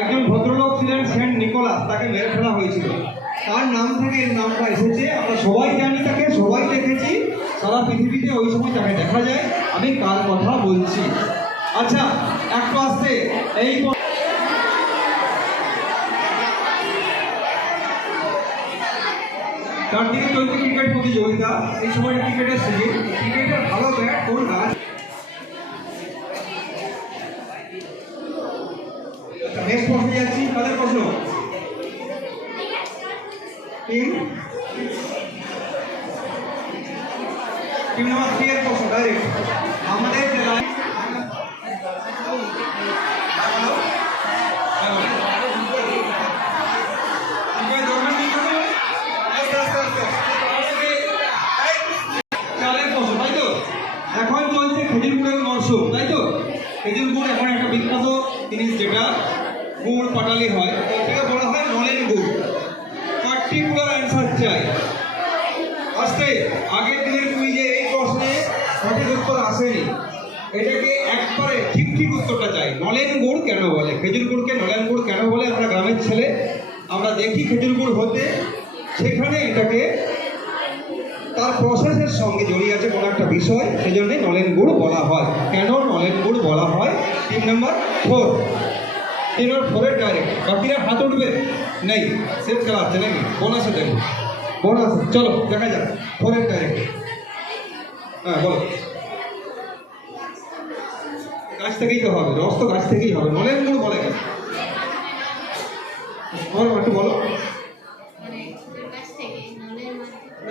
একজন ভদ্রলোক ছিলেন সেন্ট নিকোলাস, তাকে মেরে ফেলা হয়েছিল। তার নাম থেকে এর নামটা এসেছে। আমরা সবাই জানি তাকে, সবাই দেখেছি, সারা পৃথিবীতে ওই সময় তাকে দেখা যায়। আমি কার কথা বলছি? আচ্ছা, একটু আসতে এই তার দিকে চলছে ক্রিকেট প্রতিযোগিতা। এই সময়টা ক্রিকেটের সিজন। ক্রিকেটের ভালো ব্যাট কোন গাছ? নেক্সট প্রশ্নে যাচ্ছি। কাদের প্রশ্ন? টিম নাম্বার 3 এর প্রশ্ন ডাইরেক্ট। আমাদের জেলায় এখন চলছে খেজুর গুড়ের মরশুম, তাই তো? খেজুর গুড় এখন একটা বিখ্যাত জিনিস, যেটা গুড় পাটালি হয়, এটাকে বলা হয় নলেন গুড়। পার্টিকুলার অ্যান্সার চাই। আসতে আগের দিনের কুইজে এই প্রশ্নে সঠিক উত্তর আসেনি। এটাকে একবারে ঠিক ঠিক উত্তরটা চাই। নলেন গুড় কেন বলে? খেজুর গুড়কে নলেন গুড় কেন বলে? আমরা গ্রামের ছেলে, আমরা দেখি খেজুর গুড় হতে, সেখানে এটাকে তার প্রসেসের সঙ্গে জড়িয়ে আছে কোনো একটা বিষয়, সেজন্য নলেন গুড় বলা হয়। কেন নলেন গুড় বলা হয়? 3 নম্বর 4। 3 নম্বর 4 ডাইরেক্ট। বাকিরা হাত উঠবে নেই, সেফ খেলা হচ্ছে নাকি? বোনাসে দেবো, বোনাস। চলো দেখা যাক 4 ডাইরেক্ট। হ্যাঁ বলো। গাছ থেকেই তো হবে, রস তো গাছ থেকেই হবে। নলেন গুড় বলে কেন? একটু বলো।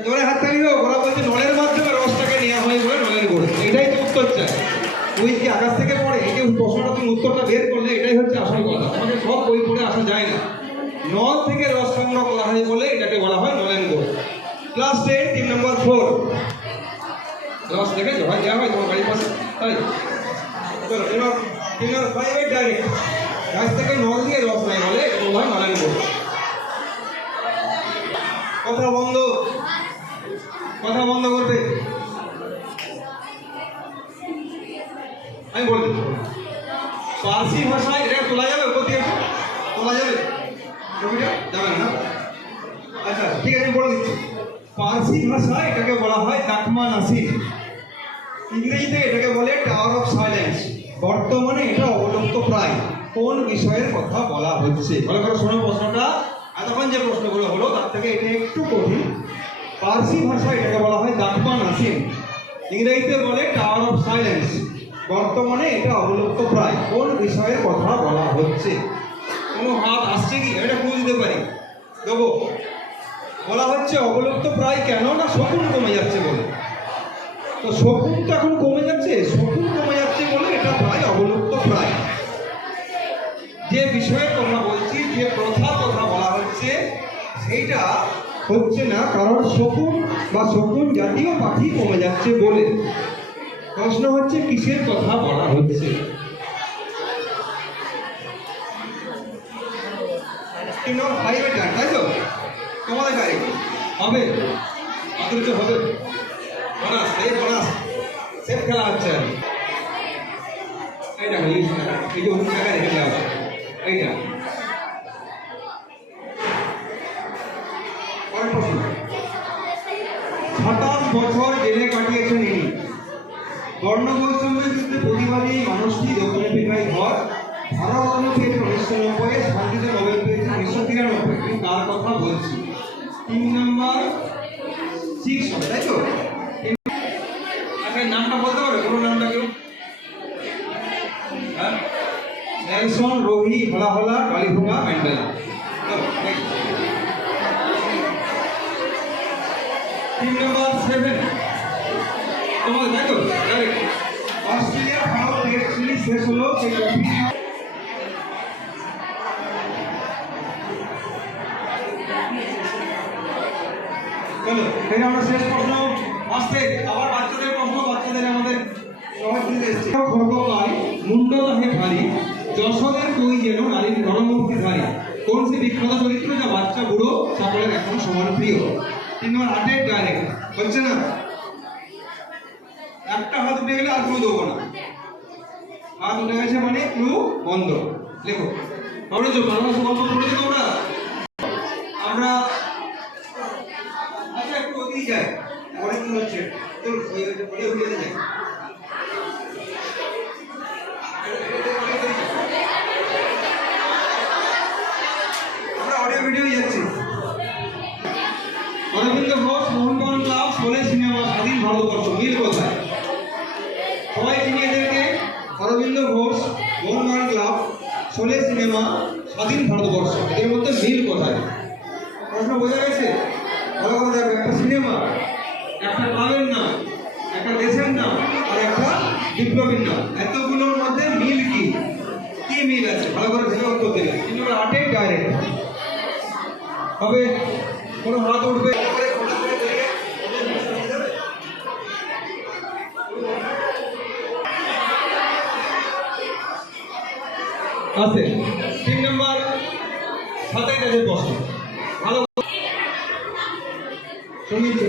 জোরে হাত তালি দাও। ওরা বলছে নলের মাধ্যমে রসটাকে নেওয়া হয় বলে নলেন গুড়। এটাই তো উত্তর চাই। তুই কি আকাশ থেকে পড়ে? এই যে প্রশ্নটা তুমি উত্তরটা বের করলে, এটাই হচ্ছে আসল কথা। আমাদের সব বই পড়ে আসা যায় না। নল থেকে রস সংগ্রহ করা হয় বলে এটাকে বলা হয় নলেন গুড়। ক্লাস 10 3 নম্বর 4। রস দেখেছো ভাই? দেওয়া হয় তোমার বাড়ির পাশে, তাই? চলো 3 নম্বর 5 ডাইরেক্ট। গাছ থেকে নল দিয়ে রস নেয় বলে এটা বলা হয় নলেন গুড়। কথা বন্ধ, কথা বন্ধ করবে। আমি বলি পার্সি ভাষায় এটা তোলা যাবে? উপর দিয়ে তোলা যাবে? ছবিটা যাবে না? আচ্ছা ঠিক আছে, বলে দিচ্ছি। পার্সি ভাষায় এটাকে বলা হয় দাকমা নাসির। ইংরেজিতে এটাকে বলে টাওয়ার অফ সাইলেন্স। বর্তমানে এটা অবলুপ্ত প্রায়। কোন বিষয়ের কথা বলা হচ্ছে? ভালো করে শোনো প্রশ্নটা। এতক্ষণ যে প্রশ্নগুলো হলো তার থেকে এটা একটু কঠিন। পার্সি ভাষায় এটাকে বলা হয় দাকমা নাসির। ইংরেজিতে বলে টাওয়ার অফ সাইলেন্স। বর্তমানে এটা অবলুপ্ত প্রায়। কোন বিষয়ের কথা বলা হচ্ছে? কোনো হাত আসছে কি? এটা ক্লু দিতে পারি, দেবো। বলা হচ্ছে অবলুপ্ত প্রায়। কেন না? শকুন কমে যাচ্ছে বলে। তো শকুন তো এখন কমে যাচ্ছে, শকুন কমে যাচ্ছে বলে এটা প্রায় অবলুপ্ত প্রায়। যে বিষয়ের কথা বলছি, যে প্রথার কথা বলা হচ্ছে, সেইটা হচ্ছে না, কারণ শকুন বা শকুন জাতীয় পাখি কমে যাচ্ছে বলে। প্রশ্ন হচ্ছে কিসের কথা বলা হচ্ছে? তাই তো? তোমাদের গাড়ি হবে, অতিরিক্ত হবে। বোনাস, এই বোনাস সেফ খেলা হচ্ছে। এইটা এই যে 19 টাকা রেখে দেওয়া হবে। এইটা 27 বছর জেলে কাটিয়েছেন ইনি। বর্ণ বৈষম্যের বিরুদ্ধে প্রতিবাদী মানুষটি দক্ষিণ আফ্রিকায় ঘর। ভারতরত্ন পেয়েছেন 1990, শান্তিতে নোবেল পেয়েছেন 1993। আমি তার কথা বলছি। 3 নম্বর 6 হবে, তাই তো? আপনার নামটা বলতে পারবে? পুরো নামটা কেউ? হ্যাঁ, নেলসন রোহি হলাহলা কালিফুঙ্গা ম্যান্ডেলা। 3 নম্বর 7 তোমাদের, তাই তো? অস্ট্রেলিয়া ভারত টেস্ট সিরিজ শেষ হলো, সেই চলো এটা আমরা শেষ প্রশ্ন। আসতে আবার বাচ্চাদের প্রশ্ন। বাচ্চাদের আমাদের সহজ দিতে এসছে। খড়গকায় মুন্ডলাহে ভারী, যশোদের কই যেন নারীর নরমুখী ধারী। কোন সে বিখ্যাত চরিত্র যা বাচ্চা বুড়ো সকলের এখন সমান প্রিয়? 3 নম্বর 8 ডাইরেক্ট। হচ্ছে না? একটা হাত উঠে গেলে আর ক্লু দেবো না। হাত উঠে গেছে মানে ক্লু বন্ধ। লেখো। আমরা তো বাংলা গল্প পড়েছি তোমরা। আমরা আচ্ছা একটু ওদিকে যাই, অনেক দিন হচ্ছে তো ওই উঠে যাই। আমরা অডিও ভিডিও যাচ্ছি। অরবিন্দ ঘোষ, মোহনবাগান ক্লাব, শোলে সিনেমা, স্বাধীন ভারতবর্ষ, মিল কোথায়? সবাই চিনি এদেরকে। অরবিন্দ ঘোষ, মোহনবাগান ক্লাব, শোলে সিনেমা, স্বাধীন ভারতবর্ষ, এদের মধ্যে মিল কোথায়? প্রশ্ন বোঝা গেছে? ভালো করে দেখো, একটা সিনেমা, একটা ক্লাবের নাম, একটা দেশের নাম, আর একটা বিপ্লবীর নাম, এতগুলোর মধ্যে মিল কি? কি মিল আছে? ভালো করে ভেবে উত্তর দেবে। 3 নম্বর 8 ডাইরেক্ট হবে। কোনো হাত উঠবে আছে। 3 নম্বর 27 প্রশ্ন ভালো সঙ্গীত